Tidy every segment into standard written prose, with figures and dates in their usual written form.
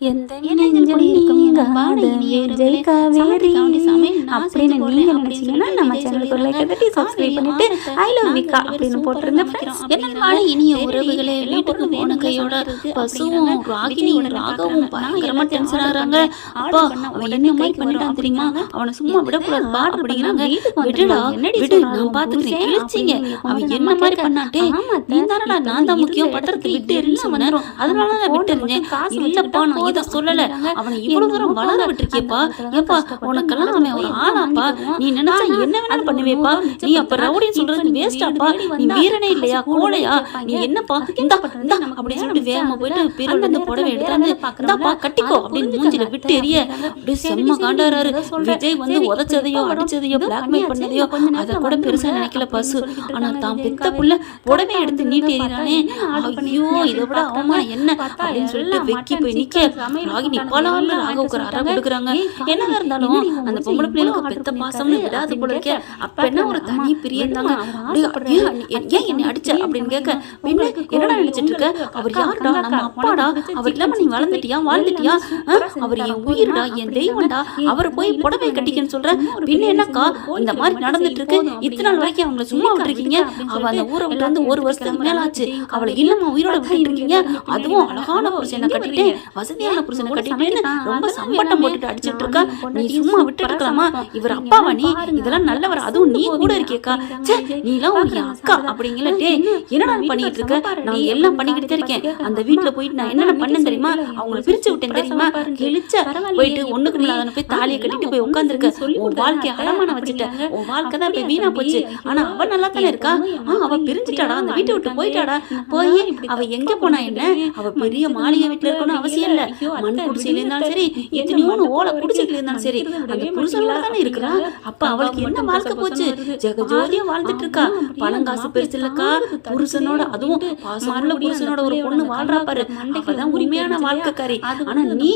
எந்த நெஞ்சில் நீங்காத விஜய் காவேரி அப்படின்னு நீங்க நினைச்சீங்கன்னா நம்ம சேனலுக்கு லைக் தட்டி சப்ஸ்கிரைப் பண்ணிட்டு ஐ லவ் விகா அப்படின்னு போட்டிருங்க ஃப்ரெண்ட்ஸ். என்னமான இனிய உறவுகளே, வீட்டுக்கு போன கையோட பசுவும் ராகினியும் ராகவும் பயங்கரமா டென்ஷன் ஆகுறாங்க. அப்பா அவன் என்ன மாதிரி பண்ணிட்டான் தெரியுமா, அவனை சும்மா விடக்கூடாது பா அப்படிங்கிறாங்க. விடுடா விடு, நான் பாத்துக்கிறேன், கிழிச்சிங்க. அவன் என்ன மாதிரி பண்ணாட்டே, நீ தானடா நான் தான் முக்கியம், பத்திரத்தை விட்டு எரிஞ்சு சொன்னேன், அதனாலதான் விட்டு எரிஞ்சேன். இல்லப்பா நான் இதை சொல்லல, அவனை இவ்வளவு தூரம் வளர விட்டுருக்கியப்பா. ஏப்பா உனக்கெல்லாம் அவன் ஒரு ஆளாப்பா, நீ நினைச்சா என்ன வேணாலும் பண்ணுவேப்பா. நீ அப்ப ரவுடின்னு சொல்றது வேஸ்டாப்பா, நீ வீரனே இல்லையா, கோழையா, நீ என்னப்பா இந்தா இந்தா அப்படின்னு சொல்லிட்டு வேகமா போயிட்டு பிறகு அந்த புடவை எடுத்தாந்து இந்தாப்பா கட்டிக்கோ அப்படின்னு மூஞ்சில விட்டு எரிய அப்படியே செம்ம காண்டாராரு. விஜய் வந்து உதச்சதையோ அடிச்சதையோ பிளாக்மெயில் பண்ணதையோ அதை கூட பெருசா நினைக்கல பசு. ஆனா தான் பெத்த புள்ள புடவை எடுத்து நீட்டி எறிறானே, ஐயோ இதை விட அவமானம் என்ன அப்படின்னு சொல்லிட்டு வெக்கி போய் நிக்க ராகினி பலான்னு ராகவுக்கு அற கொடுக்குறாங்க. என்னதான் இருந்தாலும் அந்த பொம்பளை பிள்ளைகளுக்கு பெத்த பாசம்னு விடாது போல இருக்க. அப்ப என்ன ஒரு தனி பிரியந்தாங்க. ஏன் என்னை அடிச்ச அப்படின்னு கேட்க, பின்ன என்னடா நினைச்சிட்டு இருக்க, அவர் யாருடா, நம்ம அப்பாடா, அவர் இல்லாம நீ வளர்ந்துட்டியா வாழ்ந்துட்டியா, அவர் என் உயிர்டா என் தெய்வம்டா, அவரை போய் புடவை கட்டிக்கன்னு சொல்ற, பின்ன என்னக்கா இந்த மாதிரி நடந்துட்டு இருக்கு, இத்தனை நாள் வரைக்கும் அவங்களை சும்மா விட்டுருக்கீங்க, அவ அந்த ஊரை விட்டு வந்து ஒரு வருஷத்துக்கு மேலாச்சு, அவளை இல்லாம உயிரோட விட்டுட்டு இருக்கீங்க, அதுவும் அழகான புருஷனை கட்டிட்டு வசதியான புருஷனை கட்டிட்டேன்னு ரொம்ப சம்பட்டம் போட்டுட்டு அடிச்சிட்டு இருக்கா, நீ சும்மா விட்டு இருக்கலாமா, இவர் அப்பாவா நீ, இதெல்லாம் நல்லவர், அதுவும் நீ கூட இருக்கேக்கா, நீ எல்லாம் ஒரு அக்கா அப்படிங்களே, என்னடா பண்ணிட்டு இருக்க, நான் எல்லாம் பண்ணிக்கிட்டு இருக்கேன், அந்த வீட்டுல போயிட்டு நான் என்னென்ன பண்ணேன் தெரியுமா, அவங்களை பிரிச்சு விட்டேன் தெரியுமா, கிழிச்ச போயிட்டு ஒண்ணுக்கு இல்லாத போய் தாலியை கட்டிட்டு போய் உட்காந்துருக்க, உன் வாழ்க்கைய அடமான வச்சுட்ட, உன் வாழ்க்கை தான் இப்ப வீணா போச்சு, ஆனா அவ நல்லா தானே இருக்கா, அவ பிரிஞ்சுட்டாடா, அந்த வீட்டை விட்டு போயிட்டாடா, போய் அவ எங்க போனா என்ன, அவ பெரிய மாளிகை வீட்டுல இருக்கணும் அவசியம் இல்ல, மண் குடிசையில இருந்தாலும் சரி, எத்தனையோன்னு ஓலை குடிசையில இருந்தாலும் சரி, அந்த புருஷனோட தானே இருக்கிறா, அப்ப அவளுக்கு என்ன வாழ்க்கை போச்சு, ஜெகஜோதியா வாழ்ந்துட்டு இருக்கா, பணங்காசு பெருசு இல்லக்கா, புருஷனோட அதுவும் பாசமுள்ள புருஷனோட ஒரு பொண்ணு வாழ்றா பாரு, அப்பதான் உரிமையான வாழ்க்கைக்காரி. ஆனா நீ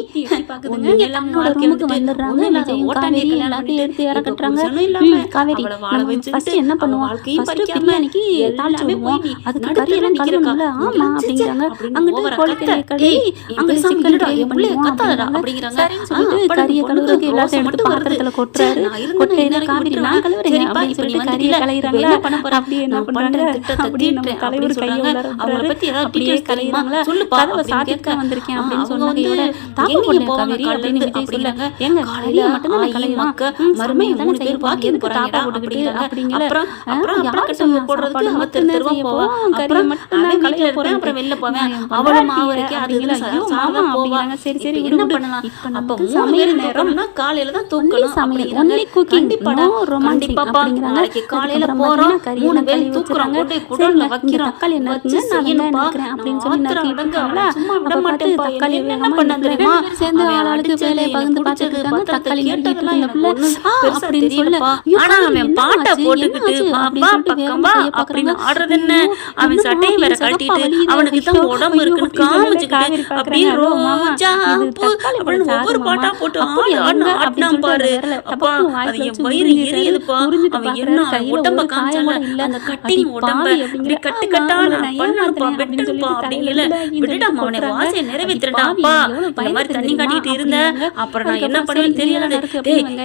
என்ன பண்ணுவோம், காலையில தான் தூக்கணும், காலையில போறோம், மூணு பேர் தூக்குறோம், குடல்ல வைக்கிறோம், அப்படின்னு சொல்லி என்ன பண்ண தெரியுமா, சேர்ந்து ஆளுக்கு வேலையை பகிர்ந்து பார்த்துருக்காங்க, தக்காளி அப்படின்னு சொல்லப்பா. ஆனா அவன் பாட்டை போட்டுக்கிட்டு அப்படின்னு ஆடுறது என்ன, அவன் சட்டையை வேற கட்டிட்டு அவனுக்கு தான் உடம்பு இருக்குன்னு காமிச்சுக்கிட்டு அப்படியே ரோஜா அப்படின்னு ஒவ்வொரு பாட்டா போட்டு ஆடினா பாரு, அப்பா அது என் வயிறு எரியுதுப்பா, அவன் என்ன உடம்ப காமிச்சால அந்த கட்டிங் உடம்ப இப்படி கட்டு கட்டா நான் பண்ணணுப்பா வெட்டுப்பா அப்படிங்கல, விட்டுடாம அவனை வாசையை நிறைவேற்றிட்டாப்பா, இந்த மாதிரி தண்ணி காட்டிட்டு இருந்த அப்புறம் நான் என்ன பண்ணுவேன்னு தெரியாது,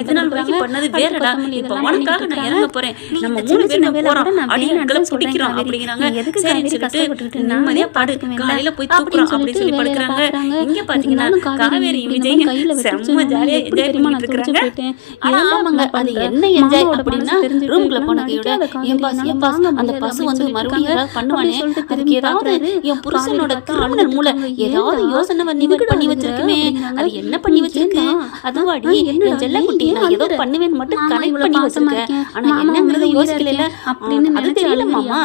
இதனால் வரைக்கும் பண்ணது வேறடா, இப்ப உனக்காக நான் இறங்க போறேன், நம்ம 3 பேரும் போறோம் அடியாட்களை பிடிக்கிறோம் அப்படிங்கிறாங்க. சரி சொல்லிட்டு நிம்மதியா பாடு, காலையில போய் தூக்குறோம் அப்படின்னு சொல்லி படுக்கிறாங்க. இங்க பாத்தீங்கன்னா காவேரி விஜய் செம்ம ஜாலியா என்ஜாய் பண்ணிட்டு இருக்காங்க. ஆனா ஆமாங்க, அது என்ன என்ஜாய் அப்படின்னா ரூம்குள்ள போனதையோட அந்த பசு வந்து மறுபடியும் ஏதாவது பண்ணுவானே, அதுக்கு ஏதாவது என் புருஷனோட திருமண மூளை ஏதாவது யோசனை பண்ணி வச்சிருக்குமே, அது என்ன பண்ணி வச்சிருக்கு, அதுவாடி என் செல்லக்குட்டி நான் ஏதோ பண்ணுவேன்னு மட்டும் கனெக்ட் பண்ணி வச்சிருக்கேன், ஆனா என்னங்கிறத யோசிக்கல அப்படின்னு அது தெரியலமாமா,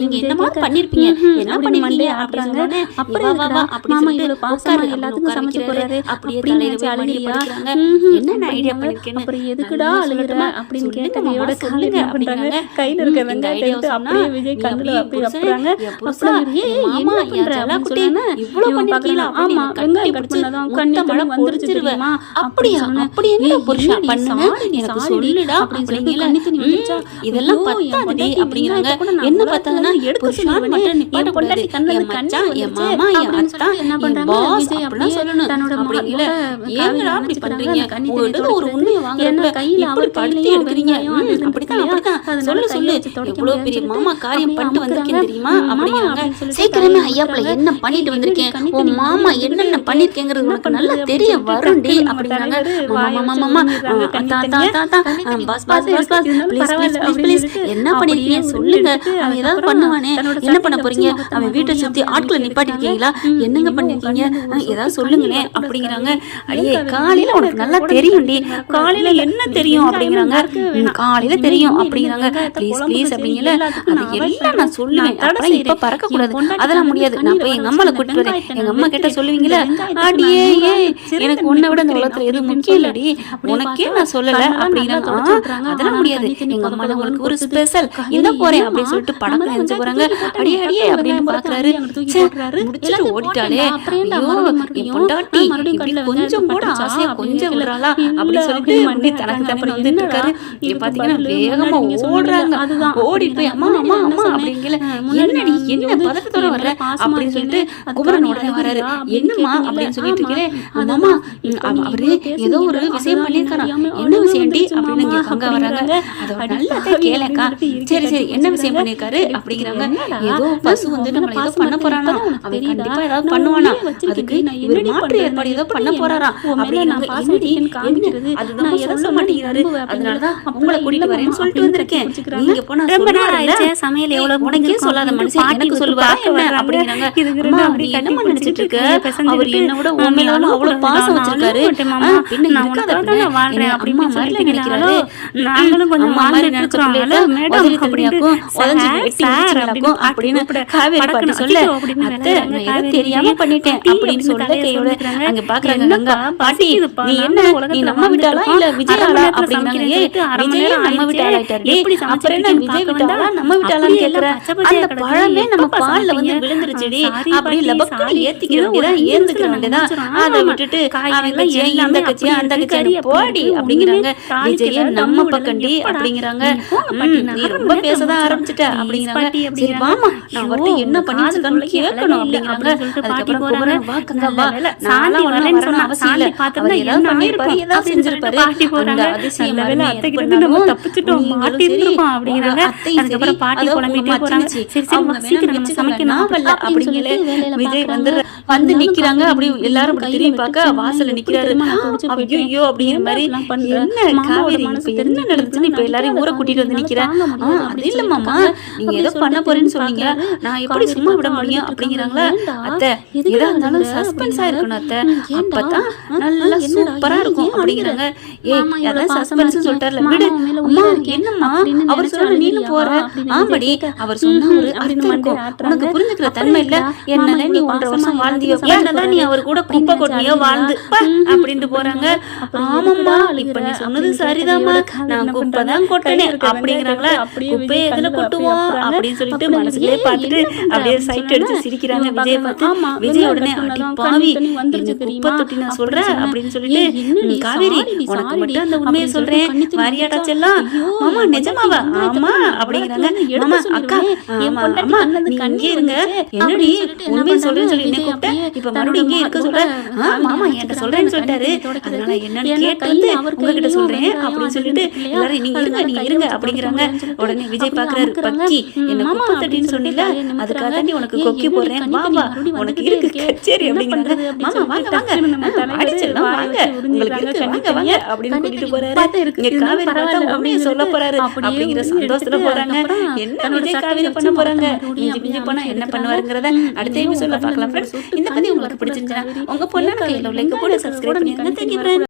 நீங்க என்ன மாதிரி பண்ணிருப்பீங்க, என்ன பண்ணிருக்கீங்க அப்படிங்க, அப்புறம் அப்படின்னு சொல்லிட்டு உட்காரு எல்லாத்துக்கும் சமைச்சு போறாரு அப்படியே தலையில போய் மடியில படுக்கிறாங்க. என்னென்ன ஐடியா பண்ணிருக்கேன்னு அப்புறம் எதுக்குடா நல்லா அழுகுற சொல்லட்டுமா? அப்படின்னு சொல்லுங்க கேட்டதையோட மாமா, சொல்லுங்க என்ன பண்றாங்க, அப்படிங்கிறாங்க. கையில இருக்க இந்த வெங்காயத்தை ஐடியா எடுத்து சொன்னா அப்படியே விஜய் நீ கண்ணுல அப்படியே அப்படியே புருஷன், அப்புறாங்க. என் புருஷா, அப்புறம் என் மாமா, என்ன என் பண்ற செல்லக்குட்டி, அப்படின்னு சொன்னோன்னே இவ்வளவு இவன் பண்ணிருக்கீங்களா பார்க்கறான். அப்படின்னு ஆமா, கட்டி வெங்காயம் கட் பிடிச்சு பண்ணதான் முட்டை கண்ணி மழை தண்ணி வந்துருச்சு பொறிச்சிருவேன். தெரியுமா அப்படியா? அப்படின்னு அப்படி என்ன புருஷா என்னடி பண்ணுங்க, சாரி, எனக்கு சாரிடி சொல்லுடா அப்படின்னு சொல்லிட்டு அப்படிங்கல. கண்ணி தண்ணி வந்துருச்சா? இதெல்லாம் ஐயோ, என் பத்தாதுடி பொண்டாட்டி அப்படிங்கிறாங்க. வெங்காயத்தை கூட நான் என்ன உலகத்துல பத்தாதுன்னா எடுக்க புருஷான் சொல்லுவேனே, மட்டும் என் நிப்பாட்ட பொண்டாட்டி கூடாது. கண்ணுல என் கண்ணி மச்சான், என் வந்துருச்சு மாமா, என் அப்படின்னு அத்தா, சொல்லிட்டு என்ன என் பண்றாங்க, பாஸ் விஜய் அப்படிலாம் அப்படியே சொல்லணும் தன்னோட அப்படிங்கல. காவியை ஏங்கடா அப்படி நினைச்சுக்கிறாங்க. பண்றீங்க? அந்த கண்ணி உங்கள்ட்ட தண்ணி ஒரு தொடச்சிட்டு, உண்மையை ஏன்னா வாங்குறதுல கையில இப்படி அவர் படுத்தி கையிலயும் எடுக்கிறீங்க. வெங்காயம் அது அப்படித்தான் இல்லையா? அப்படித்தான். அதனால சொல்லு கையை சொல்லு, வச்சு துடைக்க எவ்வளவு முடியாதுன்னு பெரிய சொல்லிட்டு மாமா காரியம் அப்படியே பண்ணிட்டு அமுக்குறாங்க. வந்திருக்கேன் தெரியுமா அப்படிங்கிறாங்க. அப்படின்னு சொல்லிட்டு சீக்கிரமே கையை ஐயாப்புல அமுக்குறாங்க. என்ன பண்ணிட்டு வந்திருக்கேன், உன் மாமா என்னென்ன பண்ணிருக்கேங்கிறது உனக்கு நல்லா தெரிய வரும்டி அப்படிங்கிறாங்க. மாமா boss boss boss boss please please please please என்ன பண்ணிருக்கீங்க சொல்லுங்க. அவன் ஏதாவது பண்ணுவானே, என்ன பண்ண போறீங்க? அவன் வீட்டை சுத்தி ஆட்களை நிப்பாட்டிருக்கீங்களா? என்னங்க பண்ணிருக்கீங்க? ஏதாவது சொல்லுங்களேன் அப்படிங்கிறாங்க. அடியே காலையில உனக்கு நல்லா தெரியும்டி, காலையில என்ன தெரியும் அப்படிங்கிறாங்க. காலையில தெரியும் அப்படிங்கிறாங்க. ப்ளீஸ் ப்ளீஸ் அப்படிங்கல, அது எல்லாம் நான் சொல்லுவேன். அப்புறம் இப்ப பறக்க கூடாது, அதெல்லாம் முடியாது. நான் போய் எங்க அம்மாவை கூட்டிட்டு வரேன், எங்க அம்மா கேட்ட சொல்லுவீங்களா? அடியே எனக்கு உன்னை விட இந்த உலகத்துல எதுவும் முக்கியம் இல்லடி, உனக்கே நான் சொல்லல அப்படிங்கிறாங்க. அதெல்லாம் முடியாது, எங்க அம்மா உங்களுக்கு ஒரு ஸ்பெஷல் இந்த போறேன் அப்படின்னு சொல்லிட்டு படம் நினைச்சு போறாங்க. அடியே அடியே அப்படின்னு பாக்குறாரு. முடிச்சுட்டு ஓடிட்டாலே, ஐயோ என் பொண்டாட்டி இப்படி கொஞ்சம் கூட ஆசையா கொஞ்சம் விடுறாளா அப்படி சொல்லிட்டு அப்படி தனக்கு தனக்கு வந்துட்டு இருக்காரு. இங்க பாத்தீங்கன்னா வேகமா ஓடுறாங்க. ஓடிட்டு போய் அம்மா அம்மா அம்மா அப்படிங்கல, என்னடி என்ன பதட்டத்தோட வர்ற அப்படின்னு சொல்லிட்டு குமரன் உடனே வராரு. என்னம்மா அப்படின்னு சொல்லிட்டு இருக்கேன். மாமா அவரு ஏதோ ஒரு விஷயம் பண்ணிருக்காராம். என்ன விஷயம்டி அப்படின்னு இங்க பங்க வர்றாங்க. அதை நல்லா கேளக்கா. சரி சரி என்ன விஷயம் பண்ணிருக்காரு அப்படிங்கிறாங்க. ஏதோ பசு வந்து நம்ம ஏதோ பண்ண போறானா, அவன் கண்டிப்பா ஏதாவது பண்ணுவானா, அதுக்கு இவர் மாற்று ஏற்பாடு ஏதோ பண்ண போறாராம் அப்படிங்கிறாங்க. அதுதான் சொல்ல மாட்டேங்கிறாரு, அதனாலதான் உங்களை கூட்டிட்டு வரேன்னு சொல்லிட்டு வந்திருக்கேன். நீங்க போனா ரொம்ப நாள் ஆயிடுச்சு, சமையல் எவ்வளவு உனக்கே சொல்லாத மனுஷன் எனக்கு சொல்லுவாரா என்ன அப்படிங்கிறாங்க. அம்மா, நீ என்னம்மா நினைச்சிட்டு இருக்க? அவர் என்ன விட உன் மேல அவ்வளவு பாசம் வச்சிருக்காரு. பின்ன இருக்காத பின்ன என்ன அம்மா மாதிரி நினைக்கிறாரு. நாங்களும் கொஞ்சம் அம்மா மாதிரி நினைச்சுக்கிறோம் அப்படின்னு காவேரி பாட்டி சொல்ல, அத்தை நான் ஏதோ தெரியாம பண்ணிட்டேன் அப்படின்னு சொல்ல கையோட அங்க பாக்குறாங்க. பாட்டி நீ என்ன, நீ நம்ம விட்டாளா இல்ல விஜயாளா அப்படிங்கிறாங்க. விஜய் நம்ம விட்டாளா அப்புறம் என்ன விஜய் விட்டாளா நம்ம விட்டாளான்னு கேக்குற. அந்த பழமே நம்ம பால்ல வந்து விழுந்துருச்சுடி அப்படி லபக்குன்னு ஏத்திக்கிற வேண்டியதான், ஏந்துக்கிற வேண்டியதான். அதை விட்டுட்டு அவன் கட்சியா இந்த கட்சியா அந்த கட்சியா போடி அப்படிங்கிறாங்க. விஜய நம்ம பக்கண்டி அப்படிங்கிறாங்க. நீ ரொம்ப பேசதான் ஆரம்பிச்சுட்ட அப்படிங்கிறாங்க. சரி வாமா, நான் அவர்கிட்ட என்ன பண்ணிருக்கான்னு கேட்கணும் அப்படிங்கிறாங்க. அதுக்கப்புறம் குமரன் வா கங்கா வா, நான்லாம் வரேன்னு சொன்ன அவசியம் இல்ல, அவர் ஏதாவது பண்ணிருப்பாரு ஏதாவது செஞ்சிருப்பாரு. அந்த அதிசயம் விஜய் வந்து நிக்கிறாங்க. அப்படி எல்லாரும் திரும்பி பார்க்க வாசல்ல நிக்கிறாரு. ஐயோ அப்படிங்கிற மாதிரி, என்ன காவேரி இப்ப என்ன நடந்துச்சுன்னு இப்ப எல்லாரையும் ஊரை கூட்டிட்டு வந்து நிக்கிறேன். அது இல்ல மாமா, நீங்க ஏதோ பண்ண போறேன்னு சொன்னீங்க, நான் எப்படி சும்மா விட முடியும் அப்படிங்கிறாங்களா. அத்தை எதா இருந்தாலும் சஸ்பென்ஸா இருக்கணும் அத்தை, அப்பதான் நல்லா சூப்பரா இருக்கும் அப்படிங்கிறாங்க. ஏய் அதான் சஸ்பென்ஸ் சொல்லிட்டார்ல விடு. அம்மா என்னம்மா அவர் சொன்ன நீனும் போற. ஆமாடி அவர் சொன்ன ஒரு அர்த்தம் இருக்கும், உனக்கு புரிஞ்சுக்கிற தன்மை இல்ல. என்னதான் நீ 1.5 வருஷம் வாழ்ந்தியோ, என்னதான் நீ அவர் கூட குப்பை கொட்டினியோ வாழ்ந்து அப்படின்ட்டு போறாங்க. ஆமாம்மா இப்ப நீ சொன்னது சரிதாம்மா, நான் குப்பை தான் கொட்டினேன் அப்படிங்கிறாங்களா. குப்பையை எதுல கொட்டுவோம் அப்படின்னு சொல்லிட்டு மனசுலயே பார்த்துட்டு அப்படியே சைட் அடிச்சு சிரிக்கிறாங்க விஜய் பார்த்து. விஜய் உடனே அடி பாவி குப்பை தொட்டி நான் சொல்றேன் அப்படின்னு சொல்லிட்டு, காவேரி உனக்கு மட்டும் அந்த உண்மையை சொல்றேன் மாரியாடா செல்லம். மாமா நிஜமாவா? ஆமா அப்படிங்கிறாங்க. மாமா அக்கா அம்மா நீ அங்கே இருங்க, என்னடி உண்மையை சொல்றேன்னு சொல்லி என்ன கூப்பிட்டேன், இப்ப மறுபடியும் இங்கே இருக்க சொல்ற. மாமா என்கிட்ட சொல்றேன்னு சொல்லிட்டாரு, அதனால என்னன்னு கேட்டு வந்து உங்ககிட்ட சொல்றேன் அப்படின்னு சொல்லிட்டு எல்லாரும் நீங்க இருங்க நீங்க இருங்க அப்படிங்கிறாங்க. உடனே விஜய் பாக்குறாரு, பக்கி என்ன குப்பை தட்டின்னு சொன்னீல, அதுக்காக தாண்டி உனக்கு கொக்கி போடுறேன், வா வா உனக்கு இருக்கு கச்சேரி அப்படிங்கிறாங்க. மாமா வாங்க வாங்க அடிச்சிடலாம் வாங்க, உங்களுக்கு இருக்கு வாங்க வாங்க அப்படின்னு கூட்டிட்டு போறாரு. இங்க காவேரி பார்த்தா உண்மையை சொல்ல போறாரு அப்படிங்கிற சந்தோஷத்துல போறாங்க. என்ன விஜய் காவேரி பண்ண போறாங்க, மிஞ்சி மிஞ்சி போனா என்ன பண்ணுவாருங்கிறத அடுத்த எபிசோட்ல பார்க்கலாம் ஃப்ரெண்ட்ஸ். இந்த கதை உங்களுக்கு பிடிச்சிருந்தா உங்க பொண்ணான கையில லைக் போட்டு சப்ஸ்கிரைப் பண்ணிருங்க. Thank you friends.